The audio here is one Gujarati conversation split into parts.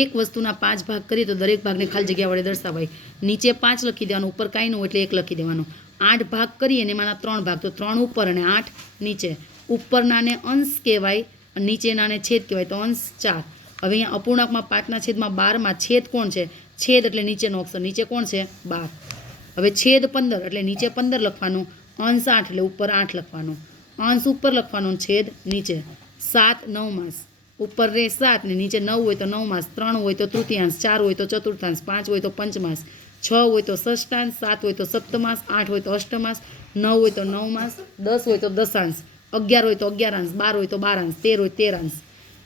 એક વસ્તુના 5 ભાગ કરીએ તો દરેક ભાગને ખાલી જગ્યા વડે દર્શાવાય. નીચે 5 લખી દેવાનું, ઉપર કાંઈ ન હોય એટલે 1 લખી દેવાનું. 8 ભાગ કરીએ અને એમાંના 3 ભાગ, તો 3 ઉપર અને 8 નીચે. ઉપરનાને અંશ કહેવાય, નીચેનાને છેદ કહેવાય, તો અંશ 4. હવે અહીંયા અપૂર્ણાંકમાં 5/12માં છેદ કોણ છે? છેદ એટલે નીચેનો અક્ષર, નીચે કોણ છે? 12. હવે છેદ 15 એટલે નીચે 15 લખવાનું, અંશ 8 એટલે ઉપર 8 લખવાનું. અંશ ઉપર લખવાનો, છેદ નીચે. 7 9માસ, ઉપર રે 7 ને નીચે 9 હોય તો 9માસ, 3 હોય તો તૃતીયાંશ, 4 હોય તો ચતુર્થાંશ, 5 હોય તો પંચમાસ, 6 હોય તો ષષ્ઠાંશ, 7 હોય તો સપ્તમાસ, 8 હોય તો અષ્ટમાસ, 9 હોય તો નવમાસ, 10 હોય તો દશાંશ, 11 હોય તો અગિયારાંશ, 12 હોય તો બારાંશ, 13 હોય 13અંશ,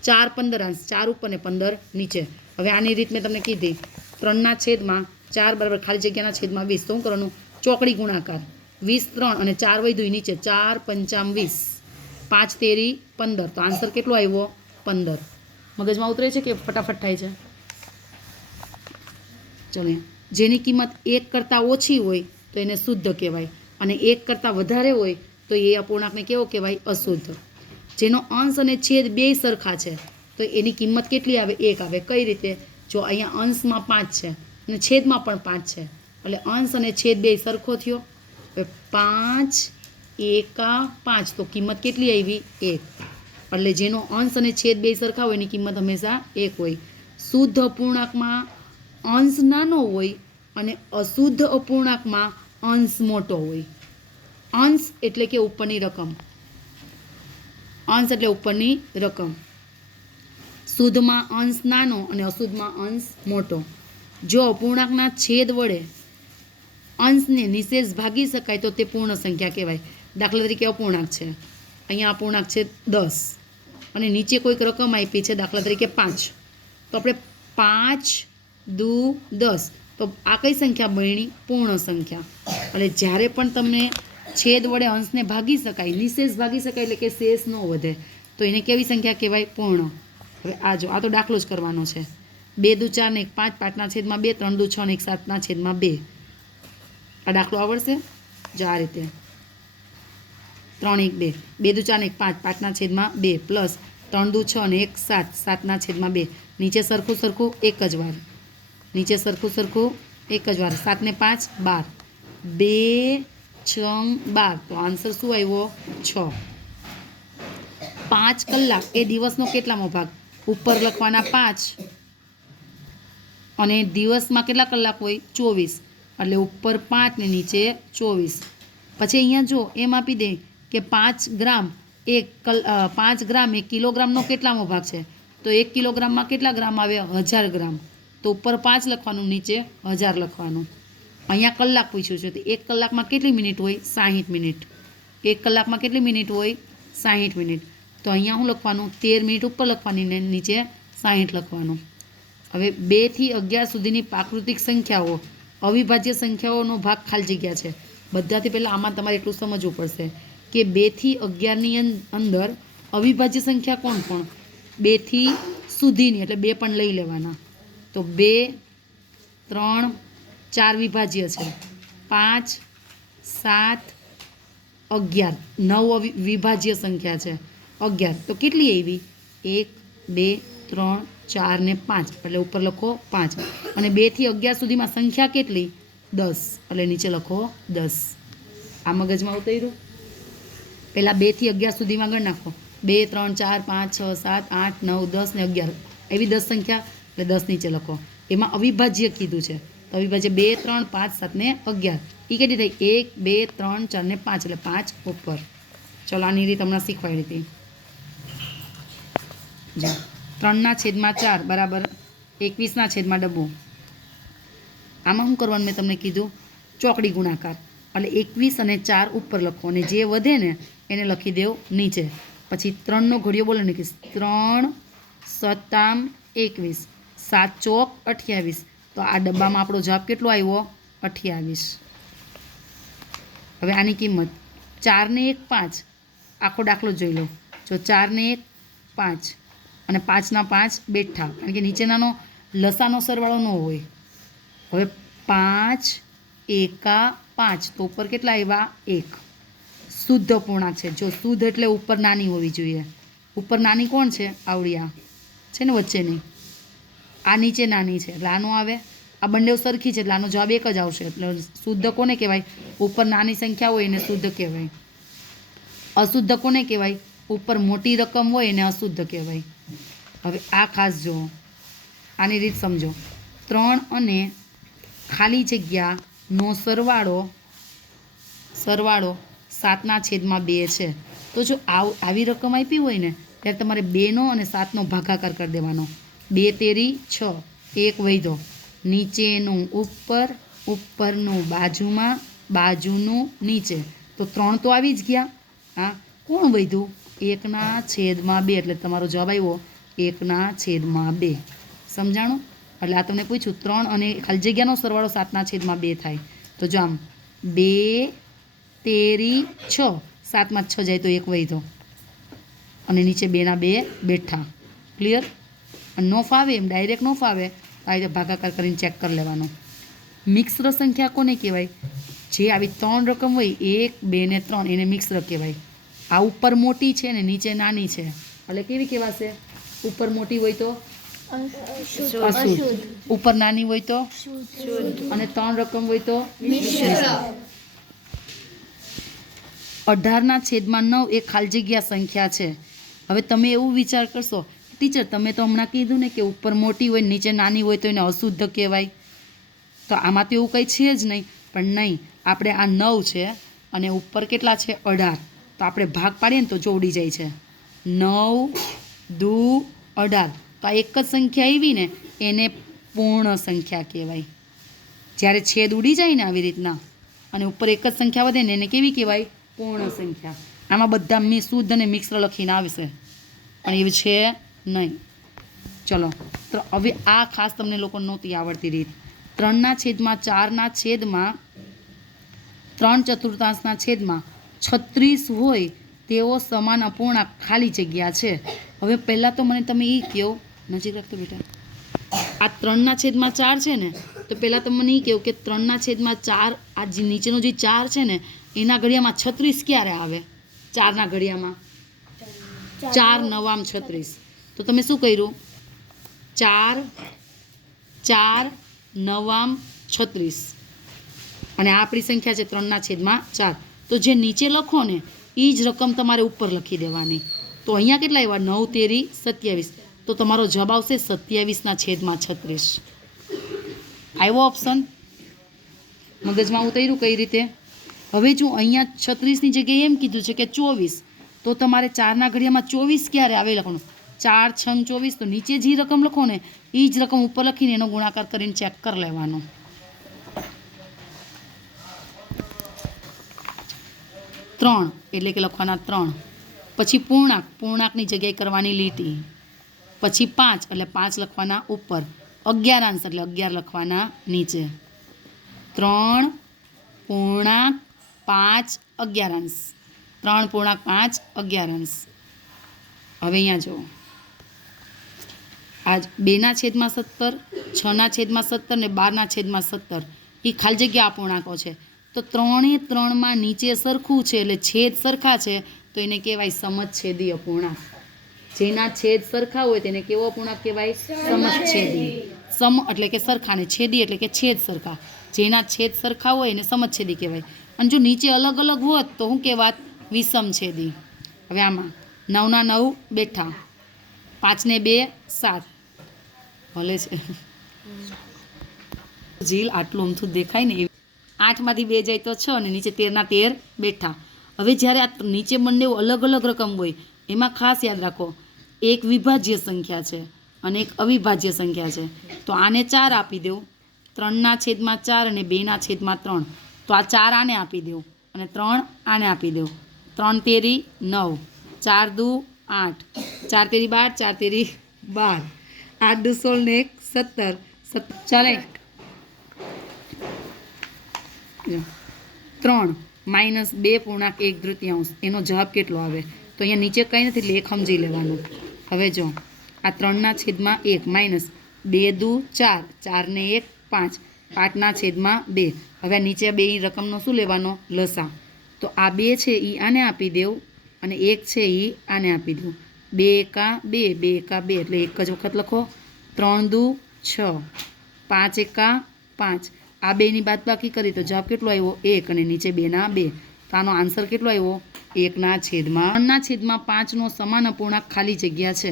4 15અંશ, 4 ઉપર ને 15 નીચે. હવે આની રીત મેં તમને કીધી, 3/4 બરાબર ખાલી જગ્યાના છેદમાં 20. તો શું કરવાનું? ચોકડી ગુણાકાર. 20 3 અને 4 વધ્યું નીચે, 4 5 20, 5 તેરી 15. તો આન્સર કેટલો આવ્યો? 15. મગજમાં ઉતરે છે કે ફટાફટ થાય છે? ચલો, જેની કિંમત 1 કરતાં ઓછી હોય તો એને શુદ્ધ કહેવાય, અને 1 કરતાં વધારે હોય તો એ અપૂર્ણાંકને કેવો કહેવાય? અશુદ્ધ. જેનો અંશ અને છેદ બે સરખા છે તો એની કિંમત કેટલી આવે? 1 આવે. કઈ રીતે? જો અહીંયા અંશમાં 5 છે અને છેદમાં પણ 5 છે, એટલે અંશ અને છેદ બે સરખો થયો. 5 એકા 5, તો કિંમત કેટલી આવી? 1. એટલે જેનો અંશ અને છેદ બે સરખા હોય એની કિંમત હંમેશા 1 હોય. શુદ્ધ અપૂર્ણાંકમાં અંશ નાનો હોય અને અશુદ્ધ અપૂર્ણાંકમાં અંશ મોટો હોય. અંશ એટલે કે ઉપરની રકમ, અંશ એટલે ઉપરની રકમ. શુદ્ધમાં અંશ નાનો અને અશુદ્ધમાં અંશ મોટો. જો અપૂર્ણાંકના છેદ વડે અંશને નિશેષ ભાગી શકાય તો તે પૂર્ણ સંખ્યા કહેવાય. દાખલા તરીકે અપૂર્ણાંક છે, અહીંયા અપૂર્ણાંક છે 10 અને નીચે કોઈક રકમ આપી છે, દાખલા તરીકે 5. તો આપણે 5 દુ 10, તો આ કઈ સંખ્યા બની? પૂર્ણ સંખ્યા. એટલે જ્યારે પણ તમને છેદ વડે અંશને ભાગી શકાય, નિશેષ ભાગી શકાય એટલે કે શેષ ન વધે, તો એને કેવી સંખ્યા કહેવાય? પૂર્ણ. હવે આ જો, આ તો દાખલો જ કરવાનો છે. 2 દુ 4 ને 1 5, 5ના છેદમાં 2, 3 દુ 6 ને 1 7ના છેદમાં 2. આ દાખલો આવડશે? જો આ રીતે 3 1 2, 2 દુ 4 ને 1 5, 5ના છેદમાં 2 પ્લસ 3 દુ 6 ને 1 7, 7ના છેદમાં 2. નીચે સરખું સરખું એક જ વાર, નીચે સરખું સરખું એક જ વાર. 7 ને 5 12, 2 6 12, તો આન્સર શું આવ્યો? 6. 5 કલાક એ દિવસનો કેટલામો ભાગ? ઉપર લખવાના 5 અને દિવસમાં કેટલા કલાક હોય? 24, એટલે ઉપર 5 ને નીચે 24. પછી અહીંયા જો એમ આપી દે કે 5 ગ્રામ 5 ગ્રામ એ કિલોગ્રામનો કેટલામો ભાગ છે? તો 1 કિલોગ્રામમાં કેટલા ગ્રામ આવે? 1000 ગ્રામ. તો ઉપર 5 લખવાનું, નીચે 1000 લખવાનું. અહીંયા કલાક પૂછ્યું છે, તો 1 કલાકમાં કેટલી મિનિટ હોય? 60 મિનિટ. 1 કલાકમાં કેટલી મિનિટ હોય? 60 મિનિટ. તો અહીંયા શું લખવાનું? 13 મિનિટ ઉપર લખવાની ને નીચે 60 લખવાનું. હવે 2 થી 11 સુધીની પ્રાકૃતિક સંખ્યાઓ, અવિભાજ્ય સંખ્યાઓનો ભાગ ખાલી જગ્યા છે. બધાથી પહેલાં આમાં તમારે એટલું સમજવું પડશે કે 2 થી 11ની અંદર અવિભાજ્ય સંખ્યા કોણ કોણ? 2 થી સુધીની, એટલે 2 પણ લઈ લેવાના. તો 2 3 4 વિભાજ્ય છે, 5 7 11 9 વિભાજ્ય સંખ્યા છે, 11. તો કેટલી આવી? 1 2 3 4 ને 5, એટલે ઉપર લખો 5. અને 2 થી 11 સુધીમાં સંખ્યા કેટલી? 10, એટલે નીચે લખો 10. આ મગજમાં ઉતર્યું? પહેલાં 2 થી 11 સુધીમાં ગણ નાખો. 2 3 4 5 6 7 8 9 10 ને 11, એવી 10 સંખ્યા, એટલે 10 નીચે લખો. એમાં અવિભાજ્ય કીધું છે, તો અવિભાજ્ય 2 3 5 7 ને 11. એ કેટલી થઈ? 1 2 3 4 ને 5, એટલે 5 ઉપર. ચલો, આની રીત હમણાં શીખવાડી હતી. જો 3/4 બરાબર 21/2. આમાં શું કરવાનું મેં તમને કીધું? ચોકડી ગુણાકાર. એટલે 21 અને 4 ઉપર લખો, અને જે વધે ને એને લખી દેવ નીચે. પછી 3નો ઘડિયો બોલો ને, 3 7 21, 7 ચોક 28. તો આ ડબ્બામાં આપણો જવાબ કેટલો આવ્યો? 28. હવે આની કિંમત 4 ને 1 5, આખો દાખલો જોઈ લો. જો 4 ને 1 5 અને 5ના 5 બેઠા, કારણ કે નીચેનાનો લસાનો સરવાળો ન હોય. હવે 5 એકા 5, તો ઉપર કેટલા આવ્યા? 1. શુદ્ધ અપૂર્ણાંક છે. જો શુદ્ધ એટલે ઉપર નાની હોવી જોઈએ. ઉપર નાની કોણ છે? આવડી આ છે ને વચ્ચેની, આ નીચે નાની છે એટલે આનો આવે, આ બંને સરખી છે એટલે આનો જવાબ એક જ આવશે. એટલે શુદ્ધ કોને કહેવાય? ઉપર નાની સંખ્યા હોય એને શુદ્ધ કહેવાય. અશુદ્ધ કોને કહેવાય? ઉપર મોટી રકમ હોય એને અશુદ્ધ કહેવાય. હવે આ ખાસ જુઓ, આની રીત સમજો. 3 અને ખાલી જગ્યાનો સરવાળો 7/2 છે. તો જો આવી રકમ આપી હોય ને ત્યારે તમારે 2નો અને 7નો ભાગાકાર કરી દેવાનો. 2 તેરી 6, 1 વધ્યો, નીચેનું ઉપર, ઉપરનું બાજુમાં, બાજુનું નીચે, તો 3 તો આવી જ ગયા. હા, કોણ વધ્યું? 1/2 એટલે તમારો જવાબ આવ્યો 1/2. સમજાણું? એટલે આ તમને પૂછ્યું 3 અને ખાલી જગ્યાનો સરવાળો 7/2 થાય. તો જો આમ 2 તેરી 6, 7માં 6 જાય તો 1 વધ્યો અને નીચે 2/2 બેઠા. ક્લિયર? અને ન ફાવે એમ ડાયરેક્ટ ન ફાવે આ રીતે ભાગાકાર કરીને ચેક કરી લેવાનો. મિક્સ્ર સંખ્યા કોને કહેવાય? જે આવી 3 રકમ હોય 1, 2 ને 3 એને મિક્સ્ર કહેવાય. આ ઉપર મોટી છે ને નીચે નાની છે એટલે કેવી કહેવાશે? ઉપર મોટી હોય તો અશુદ્ધ, ઉપર નાની હોય તો શુદ્ધ, અને 3 રકમ હોય તો મિશ્ર. 18/9 એ ખાલી જગ્યા સંખ્યા છે. હવે તમે એવું વિચાર કરશો, ટીચર તમે તો હમણાં કીધું ને કે ઉપર મોટી હોય નીચે નાની હોય તો એને અશુદ્ધ કહેવાય. તો આમાં તો એવું કંઈ છે જ નહીં. પણ નહીં, આપણે આ 9 છે અને ઉપર કેટલા છે? 18. તો આપણે ભાગ પાડીએ ને તો જો ઉડી જાય છે. 9 દુ 18. તો આ એક જ સંખ્યા આવી ને એને પૂર્ણ સંખ્યા કહેવાય. જ્યારે છેદ ઉડી જાય ને આવી રીતના અને ઉપર એક જ સંખ્યા વધે ને એને કેવી કહેવાય? પૂર્ણ સંખ્યા. આમાં બધા શુદ્ધ અને મિશ્ર લખીને આવશે પણ એવી છે નહીં. ચલો, તો હવે આ ખાસ તમને લોકો નહોતી આવડતી રીત. 3/4 3/4 હોય તેવો સમાન અપૂર્ણાંક ખાલી જગ્યા છે. હવે પહેલાં તો મને તમે એ કહો, નજીક રાખતો બેટા, આ 3/4 છે ને, તો પહેલાં તો મને એ કહો કે 3/4 આ જે નીચેનો જે 4 છે ને એના ઘડિયામાં 36 ક્યારે આવે? 4ના ઘડિયામાં 4 9 36. તો તમે શું કર્યું? 4 4 9 36 અને આ આપણી સંખ્યા છે 3/4. તો જે નીચે લખો ને એ જ રકમ તમારે ઉપર લખી દેવાની. તો અહીંયા કેટલા આવ્યા? 9 તેરી 27. તો તમારો જવાબ આવશે 27/36. આવ્યો ઓપ્શન? મગજમાં ઉતર્યું કઈ રીતે? હવે જો અહીંયા 36ની જગ્યાએ એમ કીધું છે કે 24, તો તમારે 4ના ઘડિયામાં 24 ક્યારે આવે લખવાનું? 4 6 24. તો નીચે જે રકમ લખો ને એ જ રકમ ઉપર લખીને એનો ગુણાકાર કરીને ચેક કરી લેવાનો. 3 એટલે કે લખવાના 3. પછી પૂર્ણાંકની જગ્યાએ કરવાની લીટી. પછી 5 એટલે 5 લખવાના ઉપર. 11 એટલે 11 લખવાના નીચે. 3 પૂર્ણાંક 5 11. 3 પૂર્ણાંક 5 11. હવે અહીંયા જુઓ, આજ 2/17, 6/17 ને 12/17 એ ખાલી જગ્યા અપૂર્ણાંકો છે. તો 3/3 નીચે સરખું છે એટલે છેદ સરખા છે તો એને કહેવાય સમછેદી અપૂર્ણાંક. જેના છેદ સરખા હોય તેને કેવો અપૂર્ણાંક કહેવાય? સમછેદી. સમ એટલે કે સરખા ને છેદી એટલે કે છેદ સરખા. જેના છેદ સરખા હોય એને સમછેદી કહેવાય. અને જો નીચે અલગ અલગ હોત તો શું કહેવાત? વિષમછેદી. હવે આમાં 9ના 9 બેઠા, 5 ને 2 7. ભલે છે જીલ આટલું અમથું દેખાય ને. 8માંથી 2 જાય તો 6 અને નીચે 13ના 13 બેઠા. હવે જ્યારે આ નીચે બંને અલગ અલગ રકમ હોય એમાં ખાસ યાદ રાખો, એક વિભાજ્ય સંખ્યા છે અને એક અવિભાજ્ય સંખ્યા છે. તો આને 4 આપી દેવું, 3/4 અને 2/3. તો આ 4 આને આપી દેવું અને 3 આને આપી દેવું. 3 તેરી 9, 4 દુ 8, 4 તેરી 12, 4 તેરી 12, 8 દુ 16 ને 1 17. ચાલે 3 માઇનસ 2.1/3 એનો જવાબ કેટલો આવે? તો અહીંયા નીચે કંઈ નથી એટલે 1 સમજી લેવાનું. હવે જો આ 3/1 માઇનસ 2 દુ 4, 4 ને 1 5, 8/2. હવે આ નીચે 2 રકમનો શું લેવાનો? લસા. તો આ 2 છે એ આને આપી દેવું અને 1 છે એ આને આપી દેવું. 2 એકા 2, 2 એકા 2 એટલે એક જ વખત લખો. 3 દુ 6, 5 એકા 5, આ બેની બાદબાકી કરી તો જવાબ કેટલો આવ્યો 1 અને નીચે 2ના 2, તો આનો આન્સર કેટલો આવ્યો 1/3/5નો સમાન અપૂર્ણાંક ખાલી જગ્યા છે.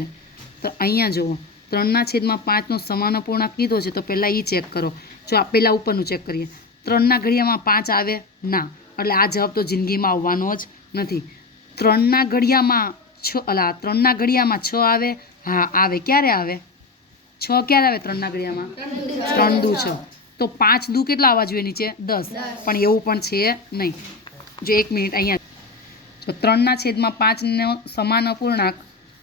તો અહીંયા જુઓ 3/5નો સમાન અપૂર્ણાંક કીધો છે, તો પહેલાં એ ચેક કરો. જો આ પહેલાં ઉપરનું ચેક કરીએ. 3ના ઘડિયામાં 5 આવે ના, એટલે આ જવાબ તો જિંદગીમાં આવવાનો જ નથી. 3ના ઘડિયામાં 6 આવે, હા આવે. ક્યારે આવે 6 ક્યારે આવે 3ના ઘડિયામાં? 3 દુ 6, તો 5 દુ કેટલા આવવા જોઈએ નીચે 10, પણ એવું પણ છે નહીં. જો 1 મિનિટ અહીંયા તો 3/5નો સમાન અપૂર્ણાંક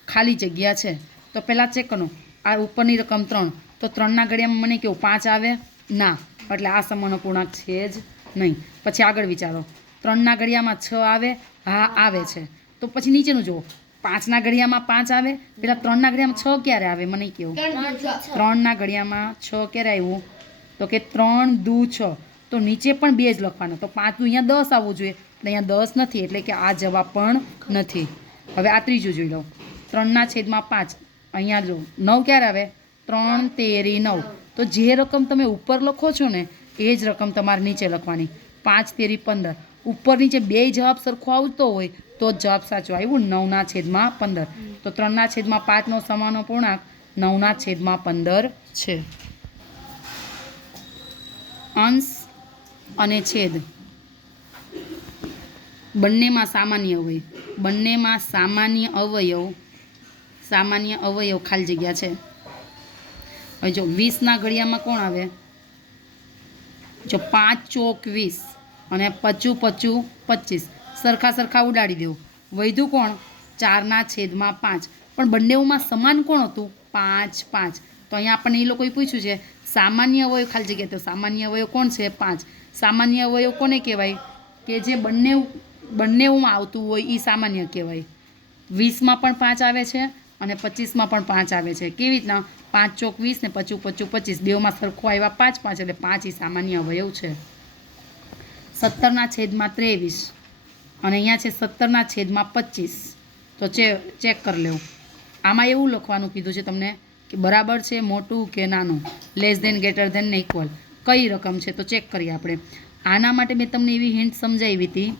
ખાલી જગ્યા છે, તો પહેલાં ચેક કરો. આ ઉપરની રકમ 3, તો 3ના ઘડિયામાં મને કેવું 5 આવે ના, એટલે આ સમાન અપૂર્ણાંક છે જ નહીં. પછી આગળ વિચારો. 3ના ઘડિયામાં 6 આવે, હા આવે છે, તો પછી નીચેનું જુઓ. 5ના ઘડિયામાં 5 આવે, પેલા 3ના ઘડિયામાં 6 ક્યારે આવે મને કેવું? 3ના ઘડિયામાં 6 ક્યારે આવ્યું? તો કે 3 દુ 6, તો નીચે પણ 2 જ લખવાના, તો 5 દુ અહીંયા 10 આવવું જોઈએ, એટલે અહીંયા 10 નથી, એટલે કે આ જવાબ પણ નથી. હવે આ ત્રીજું જોઈ લો. 3/5, અહીંયા જો 9 ક્યારે આવે? 3 તેરી 9, તો જે રકમ તમે ઉપર લખો છો ને એ જ રકમ તમારે નીચે લખવાની. 5 તેરી 15, ઉપર નીચે 2 જવાબ સરખો આવતો હોય તો જ જવાબ સાચો આવ્યું 9/15. તો 3/5નો સમાન અપૂર્ણાંક 9/15 છે. અંશ અને છેદ બંનેમાં સામાન્ય અવયવ ખાલી જગ્યા છે. હવે જો 20ના ઘડિયામાં કોણ આવે? જો 5 ચોક 20 અને 25 25 25, સરખા ઉડાડી દેવું. વધ્યું કોણ? 4/5, પણ બંનેમાં સમાન કોણ હતું? 5 5. તો અહીંયા આપણને એ લોકોએ પૂછ્યું છે સામાન્ય અવયવ ખાલી જગ્યા, તો સામાન્ય અવયવ કોણ છે? 5. સામાન્ય અવયવ કોને કહેવાય? કે જે બંનેમાં આવતું હોય એ સામાન્ય કહેવાય. 20માં પણ 5 આવે છે અને 25માં પણ 5 આવે છે. કેવી રીતના? 5 ચોક 20 ને 25 25 25, બેમાં સરખો આવ્યા 5 5, એટલે 5 એ સામાન્ય અવયવ છે. 17/23 અને અહીંયા છે 17/25, તો ચેક કરી લેવું. આમાં એવું લખવાનું કીધું છે તમને કે બરાબર છે, મોટું કે નાનું, લેસ ધેન, ગ્રેટર ધેન ને ઇક્વલ, કઈ રકમ છે? તો ચેક કરીએ આપણે. આના માટે મેં તમને એવી હિન્ટ સમજાવી હતી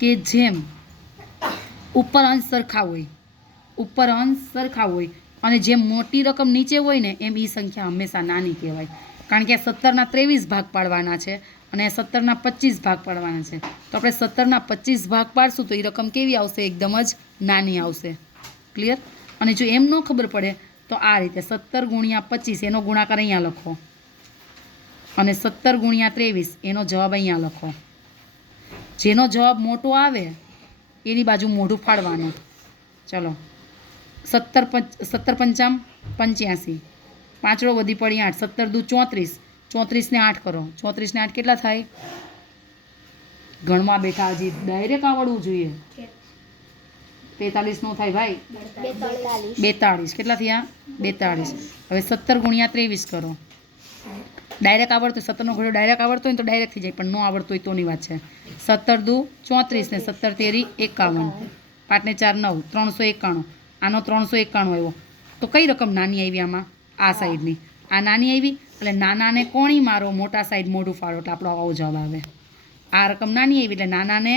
કે જેમ ઉપર અંશ સરખા હોય અને જેમ મોટી રકમ નીચે હોય ને એમ એ સંખ્યા હંમેશા નાની કહેવાય. કારણ કે 17/23 ભાગ પાડવાના છે અને 17/25 ભાગ પાડવાના છે, તો આપણે 17/25 ભાગ પાડશું તો એ રકમ કેવી આવશે? એકદમ જ નાની આવશે. ક્લિયર? અને જો એમ ન ખબર પડે તો આ રીતે 17x25 એનો ગુણાકાર અહીંયા લખો અને 17x23 એનો જવાબ અહીંયા લખો. જેનો જવાબ મોટો આવે એની બાજુ મોઢું ફાડવાનું. ચલો 17 પંચામ 85, 5 વધી પડી 8, 17 દુ 34, 34 ને 8 કરો, 34 ને 8 કેટલા થાય? ગણવા બેઠા હજી ડાયરેક્ટ આવડવું જોઈએ. 43 નો થાય ભાઈ, 42. કેટલા થયા? 42. હવે 17x23 કરો. ડાયરેક્ટ આવડતું 17નો ઘડો ડાયરેક્ટ આવડતો હોય તો ડાયરેક્ટ થઈ જાય, પણ ન આવડતો હોય તોની વાત છે. 17 દુ 34 ને 17 તેરી 51, 5 ને 4 9, 391. આનો 391 આવ્યો, તો કઈ રકમ નાની આવી આમાં? આ સાઈડની. આ નાની આવી એટલે નાનાને કોણી મારો, મોટા સાઈડ મોઢું ફાળો, એટલે આપણો આવો જવાબ આવે. આ રકમ નાની આવી એટલે નાનાને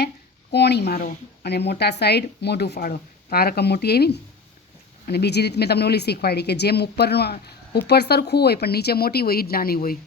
કોણી મારો અને મોટા સાઈડ મોઢું ફાળો, તો આ રકમ મોટી આવી ને. અને બીજી રીત મેં તમને ઓલી શીખવાડી કે જેમ ઉપર સરખું હોય પણ નીચે મોટી હોય એ જ નાની હોય.